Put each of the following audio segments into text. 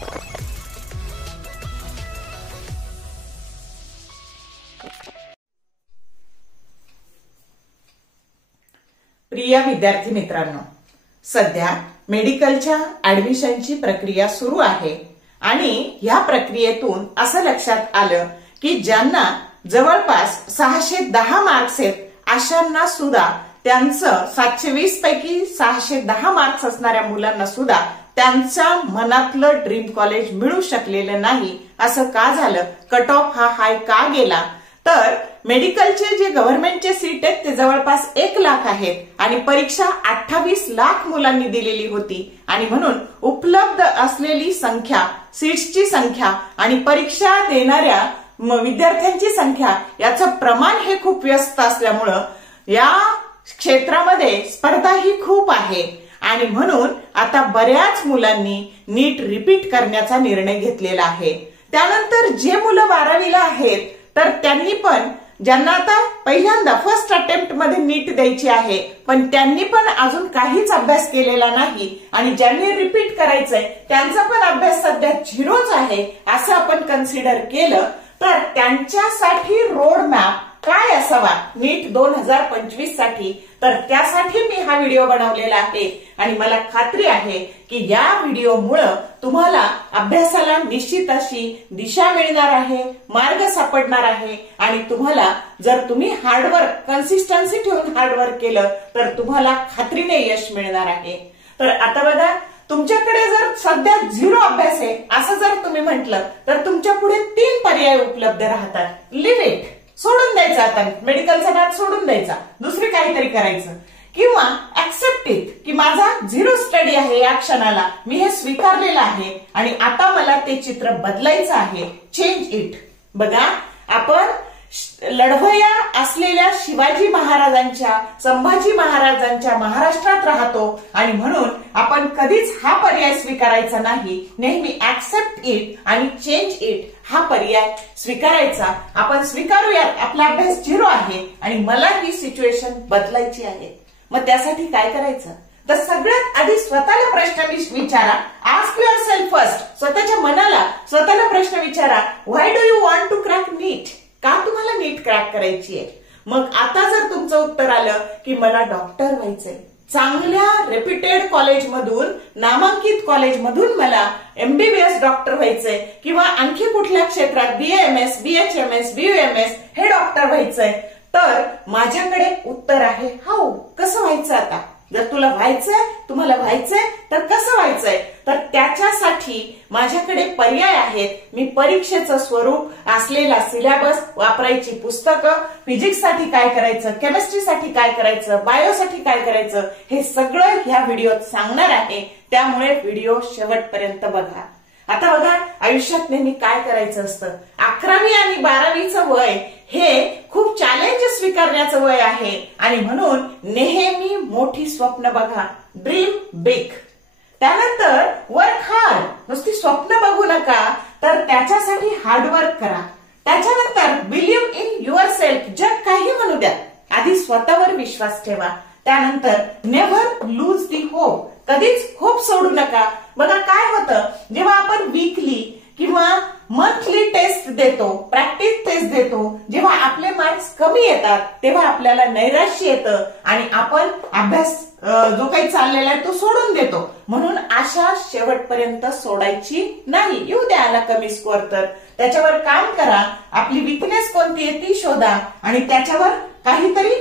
प्रिय विद्यार्थी मित्रांनो, सध्या मेडिकलच्या ऍडमिशनची प्रक्रिया सुरू आहे आणि या प्रक्रियेतून असं लक्षात आलं की ज्यांना जवळपास 610 मार्क्स आहेत अशांना सुद्धा त्यांचं 720 पैकी 610 मार्क्स असणाऱ्या मुलांना सुद्धा त्यांच्या मनातलं ड्रीम कॉलेज मिळू शकलेलं नाही। असं का झालं? कट ऑफ हा हाय का गेला? तर मेडिकलचे जे गव्हर्नमेंटचे सीट आहेत ते जवळपास 1 लाख आहेत आणि परीक्षा 28 लाख मुलांनी दिलेली होती आणि म्हणून उपलब्ध असलेली संख्या, सीट्सची संख्या आणि परीक्षा देणाऱ्या विद्यार्थ्यांची संख्या याचं प्रमाण हे खूप व्यस्त असल्यामुळं या क्षेत्रामध्ये स्पर्धा ही खूप आहे आणि म्हणून आता बऱ्याच मुलांनी नीट रिपीट करण्याचा निर्णय घेतलेला आहे। त्यानंतर जे मुलं 12वीला आहेत तर त्यांनी पण, ज्यांना आता पहिल्यांदा फर्स्ट अटेम्प्ट मध्ये नीट द्यायची आहे पण त्यांनी पण अजून काहीच अभ्यास केलेला नाही आणि ज्यांनी रिपीट करायचंय त्यांचा पण अभ्यास सध्या झिरोच आहे असं आपण कन्सिडर केलं तर त्यांच्यासाठी रोड मॅप काय असावा नीट 2025 साठी, तर त्यासाठी मी हा व्हिडिओ बनवलेला आहे आणि मला खात्री आहे की या व्हिडिओमुळे तुम्हाला अभ्यासाला निश्चित अशी दिशा मिळणार आहे, मार्ग सापडणार आहे आणि तुम्हाला जर तुम्ही हार्डवर्क, कन्सिस्टन्सी ठेवून हार्डवर्क केलं तर तुम्हाला खात्रीने यश मिळणार आहे। तर आता बघा, तुमच्याकडे जर सध्या 0 अभ्यास आहे असं जर तुम्ही म्हटलं तर तुमच्या पुढे 3 पर्याय उपलब्ध राहतात। लिव्ह इट, सोडून द्यायचं, आता मेडिकलचा नाद सोडून द्यायचा, दुसरे काहीतरी करायचं, किंवा ऍक्सेप्ट इट की माझा 0 स्टडी आहे या क्षणाला, मी हे स्वीकारलेलं आहे आणि आता मला ते चित्र बदलायचं आहे। Change it. बघा, आपण लढवया असलेल्या शिवाजी महाराजांच्या, संभाजी महाराजांच्या महाराष्ट्रात राहतो आणि म्हणून आपण कधीच हा पर्याय स्वीकारायचा नाही। नेहमी ऍक्सेप्ट इट आणि चेंज इट हा पर्याय स्वीकारायचा। आपण स्वीकारूयात आपला अभ्यास 0 आहे आणि मला ही सिच्युएशन बदलायची आहे। मग त्यासाठी काय करायचं? तर सगळ्यात आधी स्वतःला प्रश्न विचारा। आस्क युअरसेल्फ फर्स्ट, स्वतःच्या मनाला स्वतःला प्रश्न विचारा, why do you want to crack NEET? का तुम्हाला नीट क्रॅक करायची आहे? मग आता जर तुमचं उत्तर आलं की मला डॉक्टर व्हायचंय, चांगल्या रेप्युटेड कॉलेजमधून, नामांकित कॉलेजमधून मला MBBS डॉक्टर व्हायचंय किंवा आणखी कुठल्या क्षेत्रात BAMS, BHMS, BUMS हे डॉक्टर व्हायचंय, तर माझ्याकडे उत्तर आहे हाऊ, कसं व्हायचं? आता जर तुला व्हायचंय, तुम्हाला व्हायचंय तर कसं व्हायचंय? तर त्याच्यासाठी माझ्याकडे पर्याय आहेत। मी परीक्षेचं स्वरूप असलेला सिलेबस, वापरायची पुस्तकं, फिजिक्ससाठी काय करायचं, केमिस्ट्रीसाठी काय करायचं, बायोसाठी काय करायचं हे सगळं ह्या व्हिडिओत सांगणार आहे, त्यामुळे व्हिडिओ शेवटपर्यंत बघा। आता बघा, आयुष्यात नेहमी काय करायचं असतं, 11वी आणि 12वीचं वय हे खूप चॅलेंज स्वीकारण्याचं वय आहे आणि म्हणून नेहमी मोठी स्वप्न बघा, ड्रीम बिग। त्यानंतर वर्क हार्ड, नुसती स्वप्न बघू नका तर त्याच्यासाठी हार्डवर्क करा। त्याच्यानंतर बिलीव्ह इन युअर सेल्फ, जग काही म्हणू द्या, आधी स्वतःवर विश्वास ठेवा। त्यानंतर नेव्हर लूज दी होप, कधीच होप सोडू नका। बघा काय होतं, जेव्हा आपण वीकली किंवा मंथली टेस्ट देतो, प्रॅक्टिस टेस्ट देतो, जेव्हा आपले मार्क्स कमी येतात तेव्हा आपल्याला नैराश्य येतं आणि आपण अभ्यास जो काही चाललेला आहे तो सोडून देतो। म्हणून आशा शेवटपर्यंत सोडायची नाही। येऊ द्या आला कमी स्कोअर तर त्याच्यावर काम करा, आपली विकनेस कोणती आहे ती शोधा आणि त्याच्यावर काहीतरी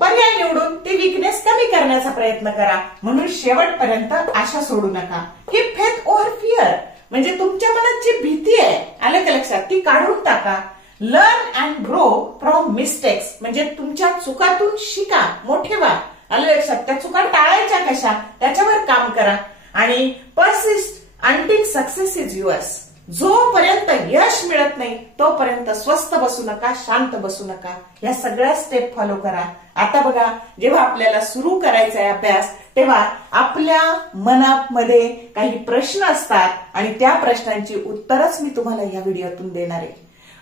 पर्याय निवडून ती विकनेस कमी करण्याचा प्रयत्न करा। म्हणून शेवटपर्यंत आशा सोडू नका। ही फेथ ओव्हर फिअर, म्हणजे तुमच्या मनात जी भीती आहे, आलं का लक्षात, ती काढून टाका। Learn and grow from mistakes, म्हणजे तुमच्या चुकातून शिका, मोठे व्हा, आलं लक्षात। त्या चुका टाळायच्या कशा त्याच्यावर काम करा आणि persist until success is yours, जोपर्यंत यश मिळत नाही तोपर्यंत स्वस्थ बसू नका, शांत बसू नका। या सगळ्या स्टेप फॉलो करा। आता बघा, जेव्हा आपल्याला सुरू करायचा आहे अभ्यास तेव्हा आपल्या मनामध्ये काही प्रश्न असतात आणि त्या प्रश्नांची उत्तरच मी तुम्हाला या व्हिडिओतून देणार आहे।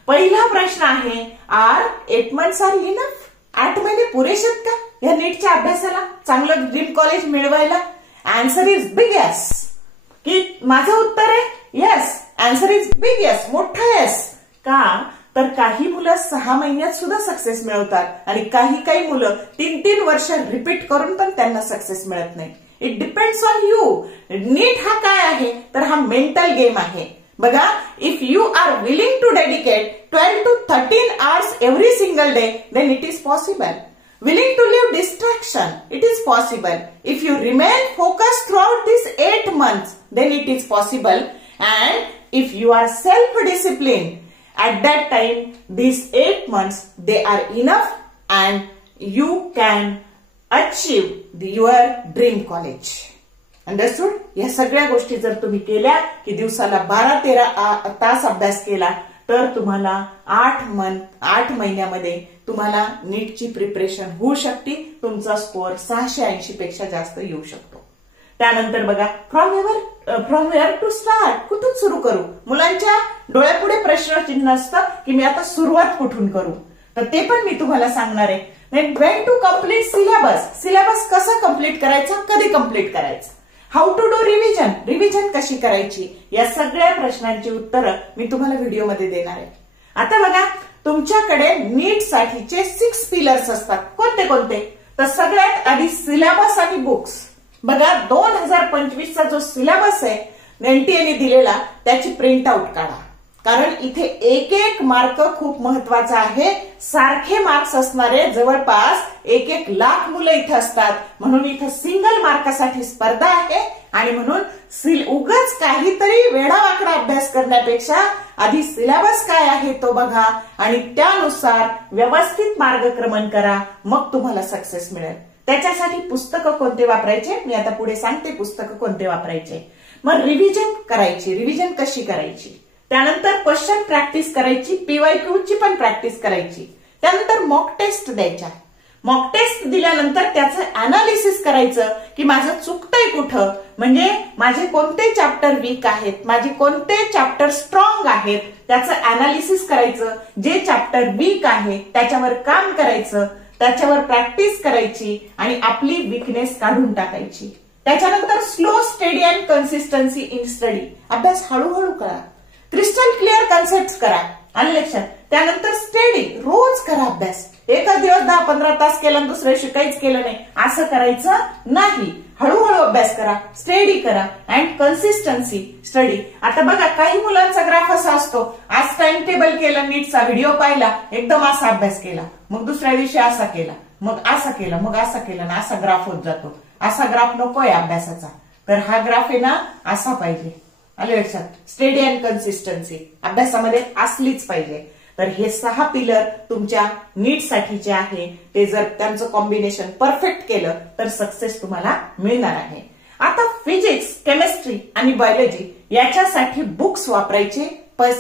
पहिला प्रश्न आहे, आर 8 months आर इनफ? 8 महिने पुरेसे आहेत का या नीटच्या अभ्यासाला, चांगलं ड्रीम कॉलेज मिळवायला? आन्सर इज बिग येस, की माझं उत्तर आहे आन्सर इज बिग येस, मोठा येस. का तर काही मुलं 6 महिन्यात सुद्धा सक्सेस मिळवतात आणि काही मुलं 3-3 वर्ष रिपीट करून पण त्यांना सक्सेस मिळत नाही. It depends on you. NEET हा काय आहे तर हा मेंटल गेम आहे. बघा, if you are willing to dedicate 12 to 13 hours every single day, then it is possible. Willing to leave distraction, it is possible. If you remain focused throughout these 8 months, then it is possible. And if you are self-disciplined, at that time, these 8 months, they are enough and you can achieve your dream college. Understood? या सगळ्या गोष्टी जर तुम्ही केल्या की दिवसाला 12-13 तास अभ्यास केला तर तुम्हाला 8 महिन्यामध्ये तुम्हाला नीटची प्रिपरेशन होऊ शकते. तुमचा स्कोअर 680 पेक्षा जास्त येऊ शकतो. त्यानंतर बघा, फ्रॉम वेअर टू स्टार्ट, कुठून सुरू करू? मुलांच्या डोळ्यापुढे प्रश्नचिन्ह असतं की मी आता सुरुवात कुठून करू. तर ते पण मी तुम्हाला सांगणार आहे. व्हेन टू कम्प्लीट सिलेबस कसं कम्प्लीट करायचा, कधी कम्प्लीट करायचं, हाऊ टू डू रिव्हिजन कशी करायची, या सगळ्या प्रश्नांची उत्तरं मी तुम्हाला व्हिडिओमध्ये देणार आहे. आता बघा, तुमच्याकडे नीट साठीचे 6 पिलर्स असतात. कोणते कोणते? तर सगळ्यात आधी सिलेबस आणि बुक्स. बघा, 2025चा जो सिलेबस आहे एनटीएने दिलेला त्याची प्रिंट आउट काढा. कारण इथे एक मार्क खूप महत्वाचा आहे. सारखे मार्क्स असणारे जवळपास 1 लाख मुलं इथे असतात. म्हणून इथं सिंगल मार्कासाठी स्पर्धा आहे आणि म्हणून उगाच काहीतरी वेडावाकडा अभ्यास करण्यापेक्षा आधी सिलेबस काय आहे तो बघा आणि त्यानुसार व्यवस्थित मार्गक्रमण करा, मग तुम्हाला सक्सेस मिळेल. त्याच्यासाठी पुस्तकं कोणते वापरायचे मी आता पुढे सांगते. पुस्तकं कोणते वापरायचे, मग रिव्हिजन करायची. रिव्हिजन कशी करायची? त्यानंतर क्वेश्चन प्रॅक्टिस करायची, PYQ ची पण प्रॅक्टिस करायची. त्यानंतर मॉक टेस्ट द्यायच्या. मॉक टेस्ट दिल्यानंतर त्याचं अनालिसिस करायचं की माझं चुकतंय कुठं, म्हणजे माझे कोणते चॅप्टर वीक आहेत, माझे कोणते चॅप्टर स्ट्रॉंग आहेत, त्याचं अनालिसिस करायचं. जे चॅप्टर वीक आहे त्याच्यावर काम करायचं, त्याच्यावर प्रॅक्टिस करायची आणि आपली वीकनेस काढून टाकायची. त्याच्यानंतर slow, study and consistency in study. अभ्यास हळूहळू करा, क्रिस्टल क्लिअर कन्सेप्ट करा. आणि लक्षात, त्यानंतर स्टडी, रोज करा अभ्यास. एका दिवस 10-15 तास केला आणि दुसऱ्या दिवशी काहीच केलं नाही असं करायचं नाही. हळूहळू अभ्यास करा, स्टडी करा अँड कन्सिस्टन्सी स्टडी. आता बघा, काही मुलांचा ग्राफ असा असतो, आज टाइम टेबल केलं, नीटचा व्हिडिओ पाहिला, एकदम असा अभ्यास केला, मग दुसऱ्या दिवशी असा केला, मग असा केला, मग असा केला ना, असा ग्राफ होत जातो. असा ग्राफ नकोय अभ्यासाचा. तर हा ग्राफ आहे ना असा पाहिजे. आले लक्षात? स्टडी अँड कन्सिस्टन्सी अभ्यासामध्ये असलीच पाहिजे. तर हे 6 पिलर तुमच्या नीट साठीचे आहे. ते जर त्यांचं कॉम्बिनेशन परफेक्ट केलं तर सक्सेस तुम्हाला मिळणार आहे. आता फिजिक्स, केमिस्ट्री आणि बायोलॉजी याच्यासाठी बुक्स वापरायचे.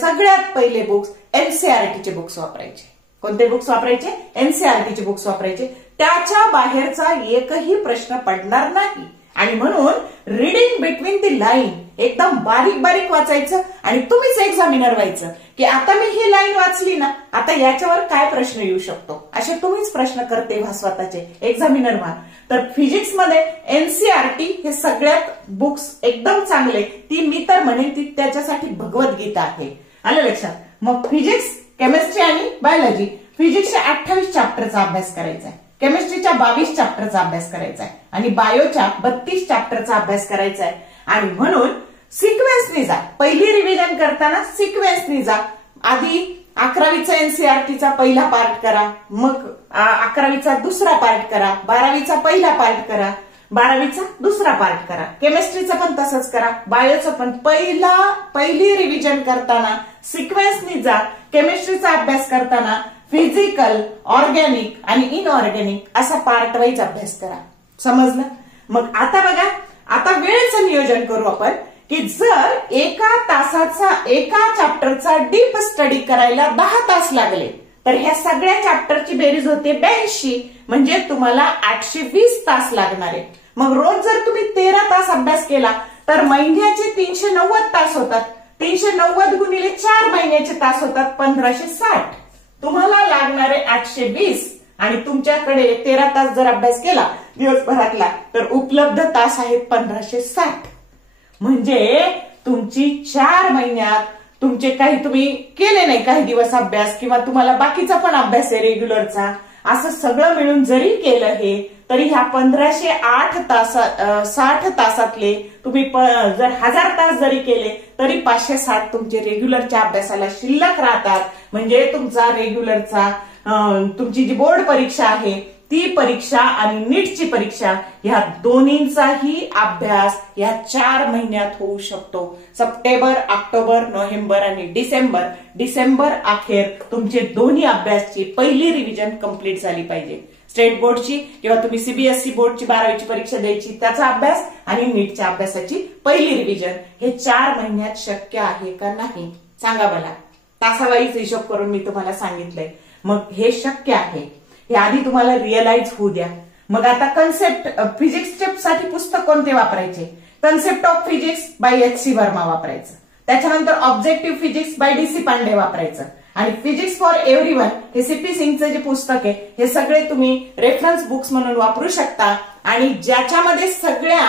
सगळ्यात पहिले बुक्स एनसीईआरटीचे बुक्स वापरायचे. कोणते बुक्स वापरायचे? एनसीईआरटीचे बुक्स वापरायचे. त्याच्या बाहेरचा एकही प्रश्न पडणार नाही. आणि म्हणून रीडिंग बिटवीन दी लाईन एकदम बारीक बारीक वाचायचं आणि तुम्हीच एक्झामिनर व्हायचं की आता मी ही लाईन वाचली ना, आता याच्यावर काय प्रश्न येऊ शकतो, असे तुम्हीच प्रश्न करते व्हा, स्वतःचे एक्झामिनर व्हा. तर फिजिक्स मध्ये एनसीईआरटी हे सगळ्यात बुक्स एकदम चांगले. ती मी तर म्हणेन ती त्याच्यासाठी भगवद्गीता आहे. आलं लक्षात? मग फिजिक्स, केमिस्ट्री आणि बायोलॉजी. फिजिक्सच्या 28 चॅप्टरचा अभ्यास करायचा आहे, केमिस्ट्रीच्या 22 चॅप्टरचा अभ्यास करायचा आहे आणि बायोच्या 32 चॅप्टरचा अभ्यास करायचा आहे. आणि म्हणून सिक्वेन्सनी जा. पहिली रिव्हिजन करताना सिक्वेन्सनी जा. आधी 11वीचा एनसीईआरटीचा पहिला पार्ट करा, मग 11वीचा दुसरा पार्ट करा, 12वीचा पहिला पार्ट करा, 12वीचा दुसरा पार्ट करा. केमिस्ट्रीचं पण तसंच करा, बायोचं पण पहिली रिव्हिजन करताना सिक्वेन्सनी जा. केमिस्ट्रीचा अभ्यास करताना फिजिकल, ऑर्गॅनिक आणि इनऑर्गॅनिक असा पार्ट वाईज अभ्यास करा. समजलं? मग आता बघा, आता वेळेचं नियोजन करू आपण की जर एका चॅप्टरचा डीप स्टडी करायला 10 तास लागले तर ह्या सगळ्या चॅप्टरची बेरीज होते 82, म्हणजे तुम्हाला 820 तास लागणार आहे. मग रोज जर तुम्ही 13 तास अभ्यास केला तर महिन्याचे 390 तास होतात. 390 गुणिले 4 महिन्याचे तास होतात 1560. तुम्हाला लागणारे 820 आणि तुमच्याकडे 13 तास जर अभ्यास केला दिवसभरातला तर उपलब्ध तास आहेत 1560. म्हणजे तुमची 4 महिन्यात तुमचे काही तुम्ही केले नाही काही दिवस अभ्यास किंवा तुम्हाला बाकीचा पण अभ्यास आहे रेग्युलरचा, असं सगळं मिळून जरी केलं हे तरी ह्या 1508 तासात 60 तासातले तुम्ही जर 1000 तास जरी केले तरी 560 तुमचे रेग्युलरच्या अभ्यासाला शिल्लक राहतात. म्हणजे तुमचा रेग्युलरचा तुमची जी बोर्ड परीक्षा आहे ती परीक्षा आणि नीटची परीक्षा ह्या दोन्हींचाही अभ्यास या 4 महिन्यात होऊ शकतो. सप्टेंबर, ऑक्टोबर, नोव्हेंबर आणि डिसेंबर अखेर तुमचे दोन्ही अभ्यासची पहिली रिव्हिजन कंप्लीट झाली पाहिजे. स्टेट बोर्डची किंवा तुम्ही सीबीएसई बोर्डची 12वीची परीक्षा द्यायची त्याचा अभ्यास आणि नीटच्या अभ्यासाची पहिली रिव्हिजन हे 4 महिन्यात शक्य आहे का नाही सांगा मला. तासावाईज हिशोब करून मी तुम्हाला सांगितलंय. मग हे शक्य आहे हे आधी तुम्हाला रिअलाइज होऊ द्या. मग आता कन्सेप्ट फिजिक्सचे साठी पुस्तक कोणते वापरायचे? Concept of physics by H C. Verma वापरायचं. त्याच्यानंतर objective physics by D C. Pandey वापरायचं. आणि फिजिक्स फॉर एव्हरीवन हे सीपी सिंगचं जे पुस्तक आहे हे सगळे तुम्ही रेफरन्स बुक्स म्हणून वापरू शकता. आणि ज्याच्यामध्ये सगळ्या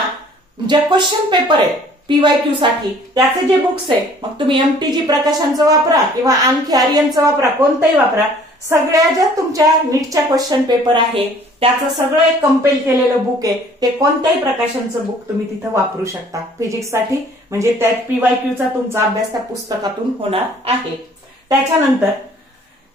ज्या क्वेश्चन पेपर आहेत पीवायक्यू साठी त्याचे जे बुक्स आहे मग तुम्ही एमटीजी प्रकाशनचं वापरा किंवा आणखी आर्यनचं वापरा, कोणतंही वापरा. सगळ्या ज्या तुमच्या नीटच्या क्वेश्चन पेपर आहे त्याचं सगळं एक कंपेल केलेलं बुक आहे ते कोणत्याही प्रकाशनचं बुक तुम्ही तिथं वापरू शकता फिजिक्स साठी. म्हणजे त्यात पीवायक्यूचा तुमचा अभ्यास त्या पुस्तकातून होणार आहे. त्याच्यानंतर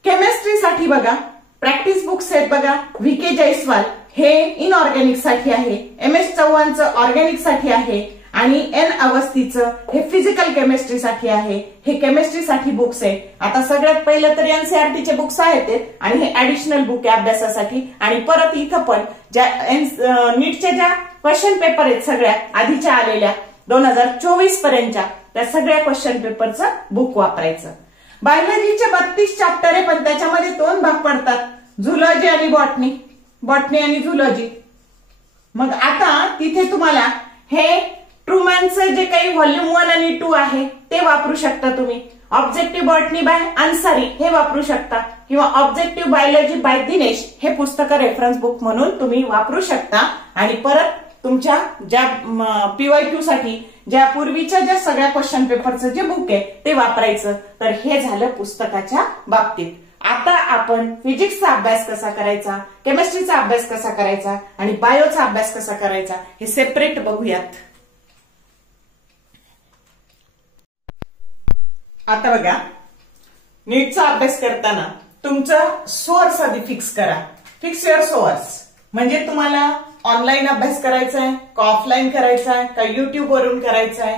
केमिस्ट्रीसाठी बघा प्रॅक्टिस बुक्स आहेत बघा. व्ही के जयस्वाल हे इनऑर्गॅनिक साठी आहे, एम एस चव्हाणचं ऑर्गॅनिक साठी आहे आणि एन अवस्थीचं हे फिजिकल केमिस्ट्रीसाठी आहे. हे केमिस्ट्रीसाठी बुक्स आहे. आता सगळ्यात पहिलं तर एनसीईआरटीचे बुक्स आहेत आणि हे ऍडिशनल बुक आहे अभ्यासासाठी. आणि परत इथं पण ज्या नीटच्या ज्या क्वेश्चन पेपर आहेत सगळ्या आधीच्या आलेल्या 2024 पर्यंतच्या त्या सगळ्या क्वेश्चन पेपरचं बुक वापरायचं. बायोलॉजीचे 32 चॅप्टर आहे पण त्याच्यामध्ये 2 भाग पडतात, झुलॉजी आणि बॉटनी आणि झुलॉजी. मग आता तिथे तुम्हाला हे ट्रूमॅनचं जे काही व्हॉल्यूम 1 आणि 2 आहे ते वापरू शकता तुम्ही. ऑब्जेक्टिव्ह बॉटनी बाय अन्सारी हे वापरू शकता किंवा ऑब्जेक्टिव्ह बायोलॉजी बाय दिनेश हे पुस्तकं रेफरन्स बुक म्हणून तुम्ही वापरू शकता. आणि परत तुमच्या ज्या पीवायक्यू साठी ज्या पूर्वीच्या ज्या सगळ्या क्वेश्चन पेपरचं जे बुक आहे ते वापरायचं. तर हे झालं पुस्तकाच्या बाबतीत. आता आपण फिजिक्सचा अभ्यास कसा करायचा, केमिस्ट्रीचा अभ्यास कसा करायचा आणि बायोचा अभ्यास कसा करायचा हे सेपरेट बघूयात. आता बघा नीटचा अभ्यास करताना तुमचा सोर्स आधी फिक्स करा. Fix your source. म्हणजे तुम्हाला ऑनलाईन अभ्यास करायचा आहे का ऑफलाईन करायचा आहे का युट्यूब वरून करायचा आहे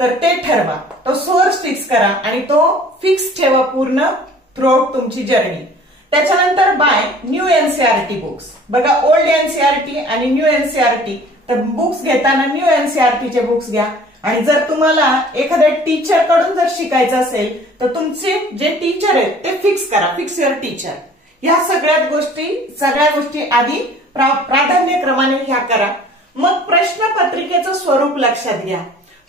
तर ते ठरवा. तो सोर्स फिक्स करा आणि तो फिक्स ठेवा पूर्ण थ्रूआउट तुमची जर्नी. त्याच्यानंतर बाय न्यू एनसीईआरटी बुक्स. बघा ओल्ड एनसीईआरटी आणि न्यू एनसीईआरटी. तर बुक्स घेताना न्यू एनसीईआरटीचे बुक्स घ्या. आणि जर तुम्हाला एखाद्या टीचर कडून जर शिकायचं असेल तर तुमचे जे टीचर आहेत ते फिक्स करा. Fix your teacher. ह्या सगळ्या गोष्टी आधी प्राधान्यक्रमाने ह्या करा. मग प्रश्नपत्रिकेचं स्वरूप लक्षात घ्या.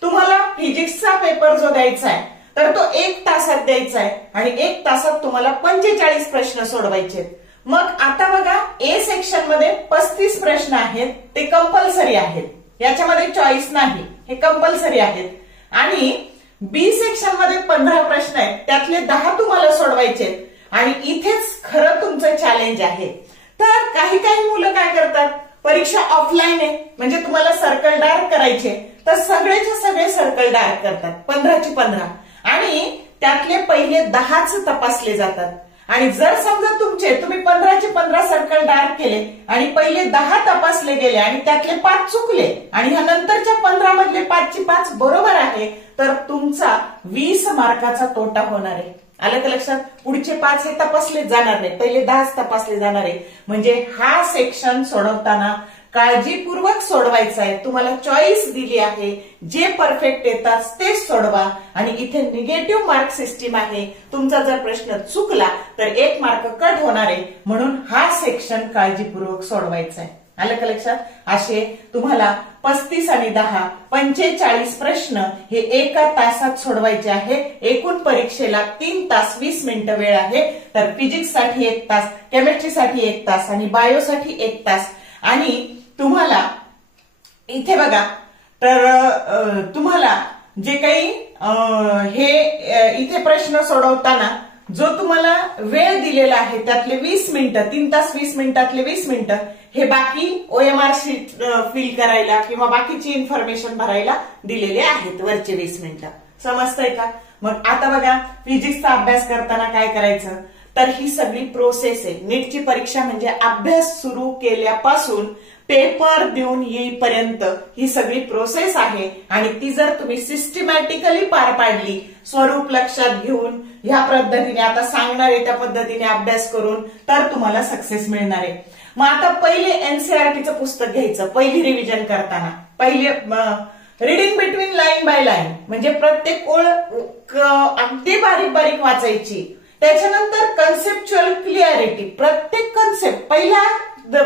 तुम्हाला फिजिक्सचा पेपर जो द्यायचा आहे तर तो 1 तासात द्यायचा आहे आणि 1 तासात तुम्हाला 45 प्रश्न सोडवायचे. मग आता बघा ए सेक्शन मध्ये 35 प्रश्न आहेत ते कंपल्सरी आहेत, याच्यामध्ये चॉईस नाही, हे कंपल्सरी आहेत. आणि बी सेक्शन मध्ये 15 प्रश्न आहेत त्यातले 10 तुम्हाला सोडवायचे आणि इथेच खरं तुमचं चॅलेंज आहे. तर काही मुलं काय करतात, परीक्षा ऑफलाईन आहे म्हणजे तुम्हाला सर्कल डार्क करायचे तर सगळेचे सगळे सर्कल डार्क करतात 15ची 15 आणि त्यातले पहिले 10च तपासले जातात. आणि जर समजा तुम्ही 15चे 15 सर्कल डार्क केले आणि पहिले 10 तपासले गेले आणि त्यातले 5 चुकले आणि ह्या नंतरच्या 15 मधले 5ची 5 बरोबर आहे तर तुमचा 20 मार्काचा तोटा होणार आहे. आलं का लक्षात? पुढचे 5 हे तपासले जाणार नाही, पहिले 10 तपासले जाणार आहे. म्हणजे हा सेक्शन सोडवताना काळजीपूर्वक सोडवायचा आहे. तुम्हाला चॉईस दिली आहे, जे परफेक्ट येतात तेच सोडवा. आणि इथे निगेटिव्ह मार्क सिस्टीम आहे. तुमचा जर प्रश्न चुकला तर 1 मार्क कट होणार आहे. म्हणून हा सेक्शन काळजीपूर्वक सोडवायचा आहे. आलं का लक्षात? असे तुम्हाला 35 आणि 10 45 प्रश्न हे 1 तासात सोडवायचे आहे. एकूण परीक्षेला 3 तास 20 मिनिटं वेळ आहे. तर फिजिक्ससाठी 1 तास, केमिस्ट्रीसाठी 1 तास आणि बायोसाठी 1 तास. आणि तुम्हाला इथे बघा तर तुम्हाला जे काही हे इथे प्रश्न सोडवताना जो तुम्हाला वेळ दिलेला आहे त्यातले 20 मिनिटं, 3 तास 20 मिनिटातले 20 मिनिटं हे बाकी OMR शीट फिल करायला किंवा बाकीची इन्फॉर्मेशन भरायला दिलेले आहेत वरचे 20 मिनिटं. समजतंय का? मग आता बघा फिजिक्सचा अभ्यास करताना काय करायचं, तर ही सगळी प्रोसेस आहे. नीटची परीक्षा म्हणजे अभ्यास सुरू केल्यापासून पेपर देऊन येईपर्यंत ही सगळी प्रोसेस आहे आणि ती जर तुम्ही सिस्टमॅटिकली पार पाडली, स्वरूप लक्षात घेऊन ह्या पद्धतीने आता सांगणार आहे त्या पद्धतीने अभ्यास करून, तर तुम्हाला सक्सेस मिळणार आहे. मग आता पहिले एनसीईआरटीचं पुस्तक घ्यायचं पहिली रिव्हिजन करताना. पहिले reading between line by line म्हणजे प्रत्येक ओळ अगदी बारीक बारीक वाचायची. त्याच्यानंतर कन्सेप्च्युअल क्लिअरिटी, प्रत्येक कन्सेप्ट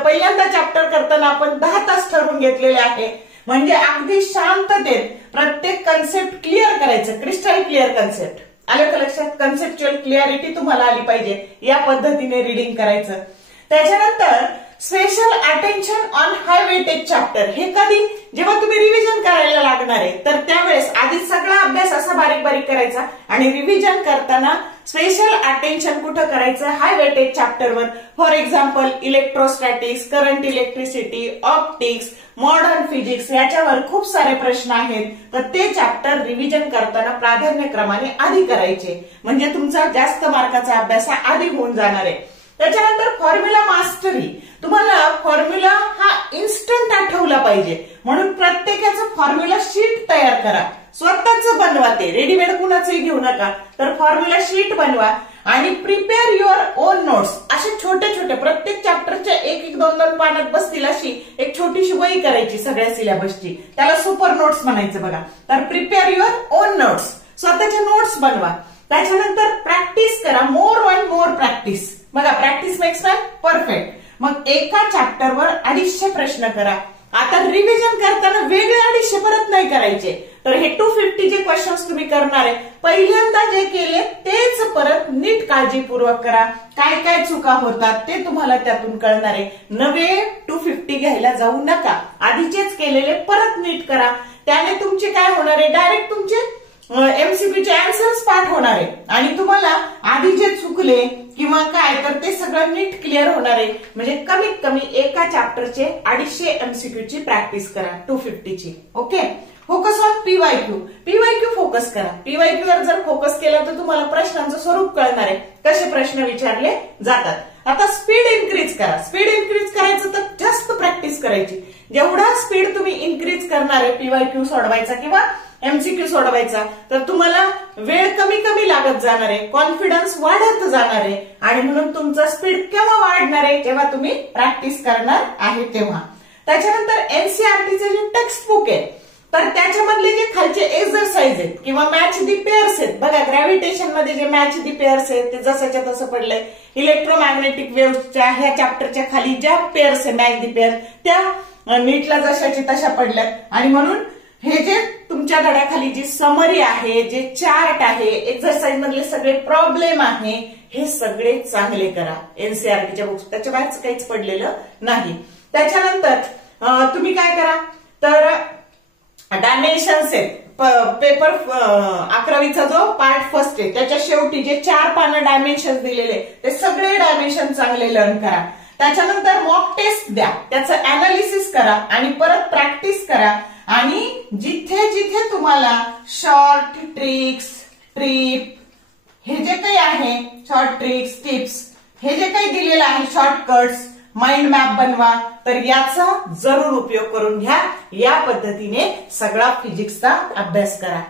पहिल्यांदा चॅप्टर करताना आपण 10 तास ठरवून घेतलेले आहे. म्हणजे अगदी शांततेत प्रत्येक कन्सेप्ट क्लिअर करायचं, क्रिस्टल क्लिअर कन्सेप्ट. आलं का लक्षात? कन्सेप्च्युअल क्लिअरिटी तुम्हाला आली पाहिजे, या पद्धतीने रीडिंग करायचं. त्याच्यानंतर special attention on high weightage chapter. हे कधी? जेव्हा तुम्ही रिव्हिजन करायला लागणार आहे तर त्यावेळेस आधी सगळा अभ्यास असा बारीक बारीक करायचा आणि रिव्हिजन करताना स्पेशल अटेन्शन कुठं करायचं? हाय वेटेज चॅप्टरवर. For example electrostatics, current electricity, optics, modern physics याच्यावर खूप सारे प्रश्न आहेत. तर ते चॅप्टर रिव्हिजन करताना प्राधान्यक्रमाने आधी करायचे म्हणजे तुमचा जास्त मार्काचा अभ्यास हा आधी होऊन जाणार आहे. त्याच्यानंतर फॉर्म्युला मास्टरी. तुम्हाला फॉर्म्युला हा इन्स्टंट आठवला पाहिजे म्हणून प्रत्येकाचं फॉर्म्युला शीट तयार करा. स्वतःच बनवा, ते रेडीमेड कुणाचंही घेऊ नका. तर फॉर्म्युला शीट बनवा आणि प्रिपेअर युअर ओन नोट्स. असे छोटे छोटे प्रत्येक चॅप्टरच्या 1-2 पानात बसतील अशी एक छोटीशी वही करायची सगळ्या सिलेबसची. त्याला सुपर नोट्स म्हणायचं बघा. तर प्रिपेअर युअर ओन नोट्स, स्वतःच्या नोट्स बनवा. त्याच्यानंतर प्रॅक्टिस करा, मोर अँड मोर प्रॅक्टिस. बघा प्रॅक्टिस मेक्स मॅन परफेक्ट. मग एका चॅप्टरवर 250 प्रश्न करा. आता रिव्हिजन करताना वेगळे 250 परत नाही करायचे. तर हे 250 जे क्वेश्चन्स तुम्ही करणार आहे पहिल्यांदा जे केले तेच परत नीट काळजीपूर्वक करा. काय काय चुका होतात ते तुम्हाला त्यातून कळणार आहे. नवे 250 घ्यायला जाऊ नका, आधीचेच केलेले परत नीट करा. त्याने तुमचे काय होणार आहे, डायरेक्ट तुमचे एमसीक्यूचे आन्सर्स पाठ होणार आहे आणि तुम्हाला आधी जे चुकले किंवा काय तर ते सगळं नीट क्लिअर होणार आहे. म्हणजे कमीत कमी एका चॅप्टरचे 250 एमसीक्यूची प्रॅक्टिस करा 250 ची. Okay. Focus on PYQ. PYQ focus करा. पीवायक्यू वर जर फोकस केला तर तुम्हाला प्रश्नांचं स्वरूप कळणार आहे, कसे प्रश्न विचारले जातात. आता स्पीड इन्क्रीज करा. स्पीड इन्क्रीज करायचं तर जास्त प्रॅक्टिस करायची. जेवढा स्पीड तुम्ही इन्क्रीज करणार आहे पीवायक्यू सोडवायचा किंवा एमसीक्यू सोडवायचा तर तुम्हाला वेळ कमी कमी लागत जाणार आहे, कॉन्फिडन्स वाढत जाणार आहे आणि म्हणून तुमचा स्पीड केव्हा वाढणार आहे, जेव्हा तुम्ही प्रॅक्टिस करणार आहे तेव्हा. त्याच्यानंतर एनसीईआरटीचे जे टेक्स्ट बुक आहे तर त्याच्यामधले जे खालचे एक्सरसाइज आहेत किंवा मॅच दी पेअर्स आहेत. बघा ग्रॅव्हिटेशन मध्ये जे मॅच दी पेअर्स आहेत ते जसंच्या तसं पडलंय. इलेक्ट्रोमॅग्नेटिक वेव्हच्या ह्या चॅप्टरच्या खाली ज्या पेअर्स आहे मॅच दी पेअर त्या नीटला जशाची तशा पडल्यात आणि म्हणून हे जे तुमच्या धड्याखाली जी समरी आहे, जे चार्ट आहे, एक्सरसाइज मधले सगळे प्रॉब्लेम आहे, हे सगळे चांगले करा. एनसीईआरटीच्या बुक्स त्याच्या बाहेरच काहीच पडलेलं नाही. त्याच्यानंतर तुम्ही काय करा तर डायमेन्शन्स आहेत. पेपर 11वीचा जो पार्ट फर्स्ट आहे त्याच्या शेवटी जे 4 पानं डायमेन्शन्स दिलेले ते सगळे डायमेन्शन चांगले लर्न करा. त्याच्यानंतर मॉक टेस्ट द्या, त्याचं अनालिसिस करा आणि परत प्रॅक्टिस करा आणि जिथे जिथे तुम्हाला शॉर्ट ट्रिक्स, ट्रिप हे जे काही आहे, शॉर्ट ट्रिक्स, टिप्स हे जे काही दिलेलं आहे, शॉर्टकट्स, माइंड मॅप बनवा. तर याचा जरूर उपयोग करून घ्या. या पद्धतीने सगळा फिजिक्सचा अभ्यास करा.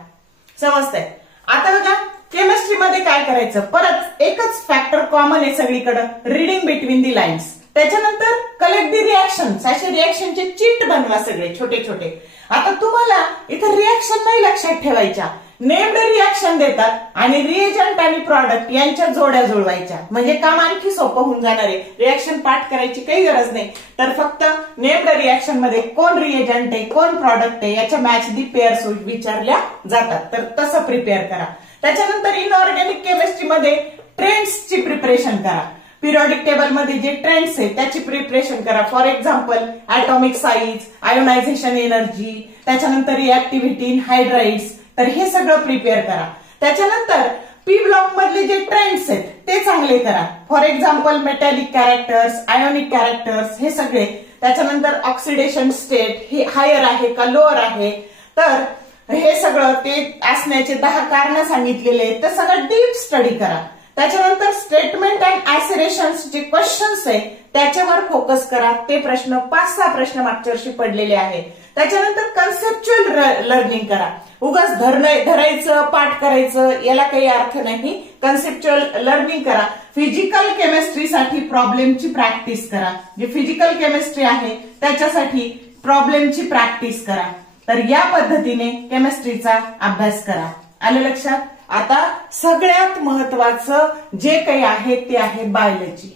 समजतंय? आता बघा केमिस्ट्रीमध्ये काय करायचं, परत एकच फॅक्टर कॉमन आहे सगळीकडे, रीडिंग बिटवीन दी लाईन्स. त्याच्यानंतर कलेक्ट दी रिएक्शन्स, असे रिएक्शनचे चीट बनवा सगळे छोटे छोटे. आता तुम्हाला इथं रिएक्शन नाही लक्षात ठेवायच्या, नेम्ड रिएक्शन देतात आणि रिएजंट आणि प्रॉडक्ट यांच्या जोड्या जुळवायच्या म्हणजे काम आणखी सोपं होऊन जाणार आहे. रिएक्शन पाठ करायची काही गरज नाही, तर फक्त नेम्ड रिएक्शन मध्ये कोण रिएजंट आहे कोण प्रॉडक्ट आहे याच्या मॅच दी पेअर्स विचारल्या जातात. तर तसं प्रिपेअर करा. त्याच्यानंतर इनऑर्गॅनिक केमिस्ट्रीमध्ये ट्रेंड्सची प्रिपरेशन करा. पिरियडिक टेबल मध्ये जे ट्रेंड्स आहेत त्याची प्रिपरेशन करा. For example atomic size, ionization energy, त्याच्यानंतर रिएक्टिव्हिटी इन हायड्राइड्स तर हे सगळं प्रिपेअर करा. त्याच्यानंतर पी ब्लॉक मधले जे ट्रेंड्स आहेत ते चांगले करा. For example metallic characters, ionic characters हे सगळे. त्याच्यानंतर ऑक्सिडेशन स्टेट हे हायर आहे का लोअर आहे, तर हे सगळं ते असण्याचे 10 कारण सांगितलेले तर सगळं डीप स्टडी करा. त्याच्यानंतर स्टेटमेंट अँड ऍसेरेशन्स जे क्वेश्चन्स आहे त्याच्यावर फोकस करा. ते प्रश्न 5-6 प्रश्न मागच्या वर्षी पडलेले आहे. त्याच्यानंतर कन्सेप्च्युअल लर्निंग करा. उगाच धरायचं पाठ करायचं याला काही अर्थ नाही. कन्सेप्च्युअल लर्निंग करा. फिजिकल केमिस्ट्रीसाठी प्रॉब्लेमची प्रॅक्टिस करा. जे फिजिकल केमिस्ट्री आहे त्याच्यासाठी प्रॉब्लेमची प्रॅक्टिस करा. तर या पद्धतीने केमिस्ट्रीचा अभ्यास करा. आलं लक्षात? आता सगळ्यात महत्वाचं जे काही आहे ते आहे बायोलॉजी.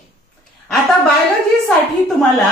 आता बायोलॉजीसाठी तुम्हाला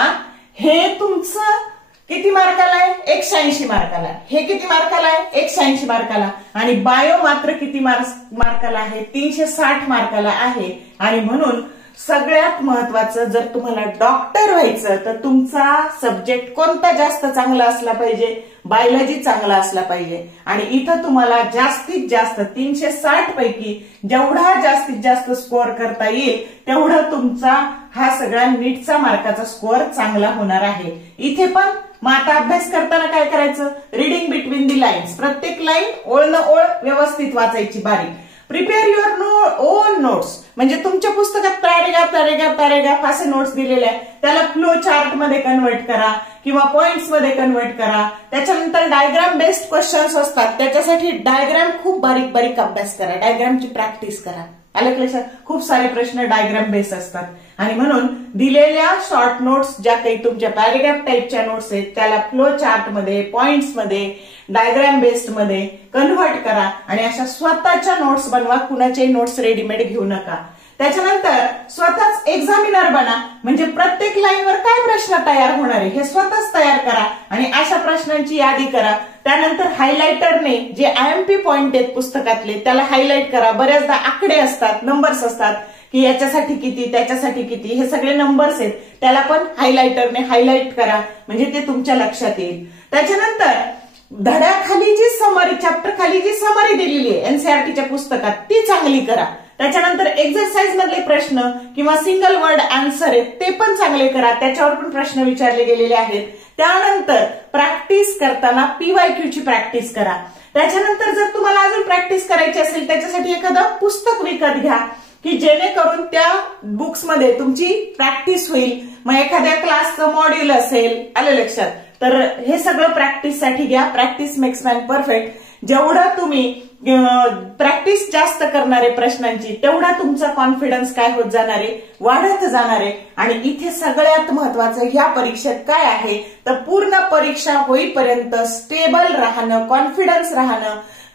हे तुमचं किती मार्काला आहे? 180 मार्काला. हे किती मार्काला आहे? 180 मार्काला. आणि बायो मात्र किती मार्काला आहे? 360 मार्काला आहे. आणि म्हणून सगळ्यात महत्वाचं, जर तुम्हाला डॉक्टर व्हायचं तर तुमचा सब्जेक्ट कोणता जास्त चांगला असला पाहिजे? बायोलॉजी चांगला असला पाहिजे. आणि इथं तुम्हाला जास्तीत जास्त 360 पैकी जेवढा जास्तीत जास्त स्कोअर करता येईल तेवढं तुमचा हा सगळा नीटचा मार्काचा स्कोअर चांगला होणार आहे. इथे पण मग आता अभ्यास करताना काय करायचं? Reading between the lines. प्रत्येक लाईन ओळ न ओळ व्यवस्थित वाचायची बारीक. Prepare your on notes. म्हणजे तुमच्या पुस्तकात पॅरेग्राफ असे नोट्स दिलेले आहेत त्याला फ्लो चार्ट मध्ये कन्वर्ट करा किंवा पॉइंट्स मध्ये कन्वर्ट करा. त्याच्यानंतर डायग्राम बेस्ड क्वेश्चन्स असतात त्याच्यासाठी डायग्राम खूप बारीक बारीक अभ्यास करा. डायग्रामची प्रॅक्टिस करा. आलं लक्षात? खूप सारे प्रश्न डायग्राम बेस्ड असतात. आणि म्हणून दिलेल्या शॉर्ट नोट्स ज्या काही तुमच्या पॅरेग्राफ टाईपच्या नोट्स आहेत त्याला फ्लो चार्ट मध्ये, पॉइंट्स मध्ये, डायग्राम बेस्ड मध्ये कन्व्हर्ट करा. आणि अशा स्वतःच्या नोट्स बनवा. कुणाच्याही नोट्स रेडीमेड घेऊ नका. त्याच्यानंतर स्वतःच एक्झामिनर बना. म्हणजे प्रत्येक लाईनवर काय प्रश्न तयार होणार आहे हे स्वतःच तयार करा आणि अशा प्रश्नांची यादी करा. त्यानंतर हायलायटरने जे आयएमपी पॉइंट आहेत पुस्तकातले त्याला हायलाइट करा. बऱ्याचदा आकडे असतात, नंबर्स असतात की याच्यासाठी किती, त्याच्यासाठी किती, हे सगळे नंबर्स आहेत त्याला पण हायलायटरने हायलाइट करा म्हणजे ते तुमच्या लक्षात येईल. त्याच्यानंतर धड्याखाली जी समरी, चॅप्टर खाली जी समरी दिलेली आहे एनसीईआरटीच्या पुस्तकात ती चांगली करा. त्याच्यानंतर एक्सरसाइज मधले प्रश्न किंवा सिंगल वर्ड आन्सर आहेत ते पण चांगले करा. त्याच्यावर पण प्रश्न विचारले गेलेले आहेत. त्यानंतर प्रॅक्टिस करताना पीवायक्यूची प्रॅक्टिस करा. त्याच्यानंतर जर तुम्हाला अजून प्रॅक्टिस करायची असेल त्याच्यासाठी एखादं पुस्तक विकत घ्या की जेणेकरून त्या बुक्स मध्ये तुमची प्रॅक्टिस होईल. मग एखाद्या क्लासचं मॉड्यूल असेल, आलं लक्षात? तर हे सगळं प्रॅक्टिससाठी घ्या. Practice makes man perfect. जेवढा तुम्ही प्रॅक्टिस जास्त करणारे प्रश्नांची तेवढा तुमचा कॉन्फिडन्स काय होत जाणार आहे? वाढत जाणार आहे. आणि इथे सगळ्यात महत्वाचं ह्या परीक्षेत काय आहे तर पूर्ण परीक्षा होईपर्यंत स्टेबल राहणं,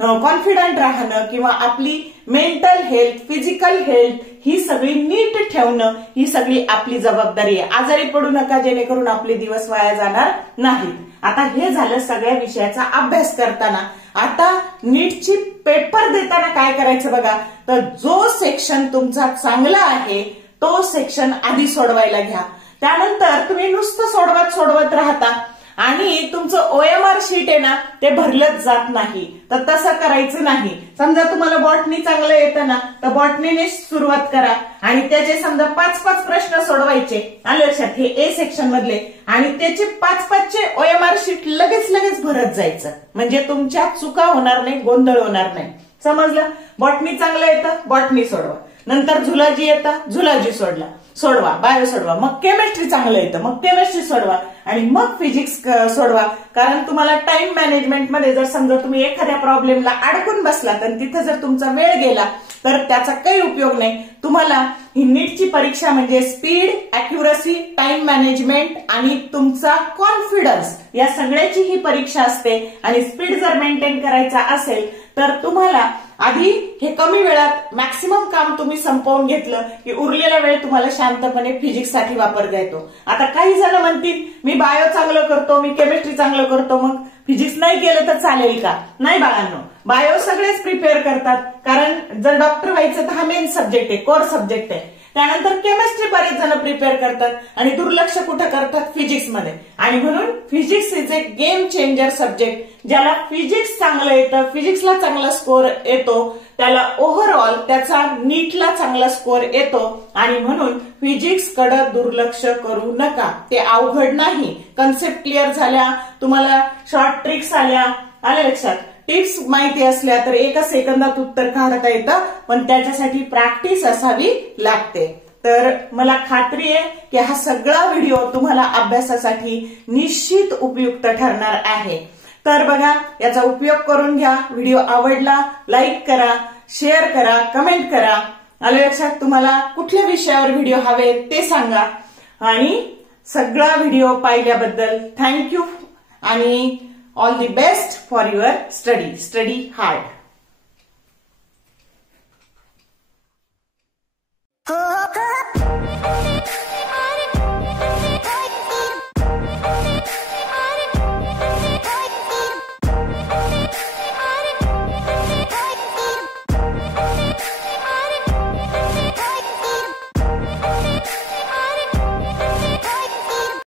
कॉन्फिडंट राहणं किंवा आपली मेंटल हेल्थ, फिजिकल हेल्थ ही सगळी नीट ठेवणं ही सगळी आपली जबाबदारी आहे. आजारी पडू नका जेणेकरून आपले दिवस वाया जाणार नाहीत. आता हे झालं सगळ्या विषयाचा अभ्यास करताना. आता नीटची पेपर देताना काय करायचं बघा, तर जो सेक्शन तुमचा चांगला आहे तो सेक्शन आधी सोडवायला घ्या. त्यानंतर तुम्ही नुसतं सोडवत राहता आणि तुमचं ओएमआर शीट आहे ना ते भरलंच जात नाही. तर तसं करायचं नाही. समजा तुम्हाला बॉटनी चांगलं येतं ना तर बॉटनीने सुरुवात करा आणि त्याचे समजा 5-5 प्रश्न सोडवायचे. आलं लक्षात? हे ए सेक्शन मधले. आणि त्याचे 5-5चे ओएमआर शीट लगेच भरत जायचं. म्हणजे तुमच्या चुका होणार नाही, गोंधळ होणार नाही. समजलं? बॉटनी चांगलं येतं, बॉटनी सोडवा. नंतर झुलॉजी येतं, झुलॉजी सोडवा, बायो सोडवा. मग केमिस्ट्री चांगलं येतं, मग केमिस्ट्री सोडवा. आणि मग फिजिक्स सोडवा. कारण तुम्हाला टाइम मॅनेजमेंट मध्ये जर समजा तुम्ही एखाद्या प्रॉब्लेमला अडकून बसलात आणि तिथे जर तुमचा वेळ गेला तर त्याचा काही उपयोग नाही. तुम्हाला ही नीटची परीक्षा म्हणजे स्पीड, अॅक्युरसी, टाइम मॅनेजमेंट आणि तुमचा कॉन्फिडन्स या सगळ्याची ही परीक्षा असते. आणि स्पीड जर मेंटेन करायचा असेल तर तुम्हाला आधी हे कमी वेळात मॅक्सिमम काम तुम्ही संपवून घेतलं की उरलेला वेळ तुम्हाला शांतपणे फिजिक्ससाठी वापरता येतो. आता काही जण म्हणतील मी बायो चांगलं करतो, मी केमिस्ट्री चांगलं करतो, मग फिजिक्स नाही केलं तर चालेल का? नाही बाळांनो, बायो सगळेच प्रिपेअर करतात. कारण जर डॉक्टर व्हायचं तर हा मेन सब्जेक्ट आहे, कोर सब्जेक्ट आहे. त्यानंतर केमिस्ट्री बरेच जण प्रिपेअर करतात आणि दुर्लक्ष कुठं करतात, फिजिक्समध्ये. आणि म्हणून physics is a game changer subject. ज्याला फिजिक्स चांगलं येतं, फिजिक्सला चांगला स्कोर येतो, त्याला ओव्हरऑल त्याचा नीटला चांगला स्कोर येतो. आणि म्हणून फिजिक्स कडे दुर्लक्ष करू नका. ते अवघड नाही. कन्सेप्ट क्लिअर झाल्या, तुम्हाला शॉर्ट ट्रिक्स आल्या, आल्या लक्षात, टिप्स माहिती असल्या तर एका सेकंदात उत्तर काढता येतं, पण त्याच्यासाठी प्रॅक्टिस असावी लागते. तर मला खात्री आहे की हा सगळा व्हिडिओ तुम्हाला अभ्यासासाठी निश्चित उपयुक्त ठरणार आहे. तर बघा, याचा उपयोग करून घ्या. व्हिडिओ आवडला लाईक करा, शेअर करा, कमेंट करा. आलं लक्षात, तुम्हाला कुठल्या विषयावर व्हिडिओ हवे ते सांगा. आणि सगळा व्हिडिओ पाहिल्याबद्दल थँक्यू आणि all the best for your study. Study hard.